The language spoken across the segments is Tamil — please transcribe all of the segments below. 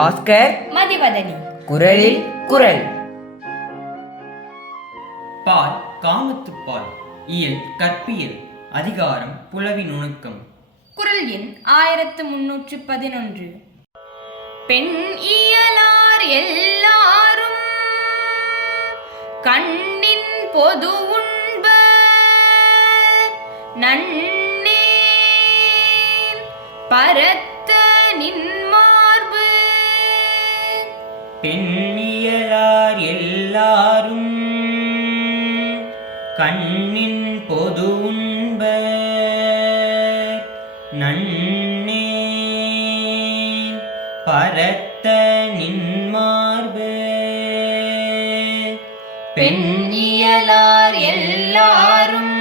பாஸ்கர் மதிவதனி. குரலில் குரல். பால் காமத்துப்பால். இயல் கற்பியல். அதிகாரம் புலவி நுணுக்கம். குரல் எண் 1311. பெண் இயலார் எல்லாரும் கண்ணின் பொது உண்பர் நன்னே பரத்த நின்மார்பு. பெண்ணியலார் எல்லாரும் கண்ணின் பொது உண்பர் நன்னே பரத்த நின்மார்பு. பெண்ணியலார் எல்லாரும்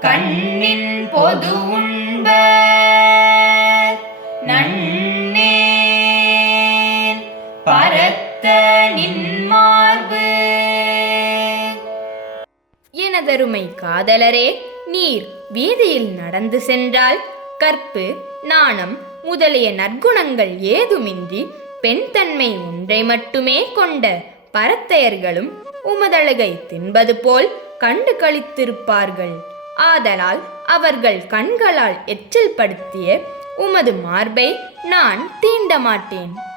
கண்ணின் பொது உண்பர் நன்னே பரத்த நின்மார்பு. எனதருமை காதலரே, நீர் வீதியில் நடந்து சென்றால் கற்பு, நாணம் முதலிய நற்குணங்கள் ஏதுமின்றி பெண் தன்மை ஒன்றை மட்டுமே கொண்ட பரத்தையர்களும் உமதழகை தின்பது போல் கண்டு களித்திருப்பார்கள். ஆதலால் அவர்கள் கண்களால் எச்சில் படுத்திய உமது மார்பை நான் தீண்ட மாட்டேன்.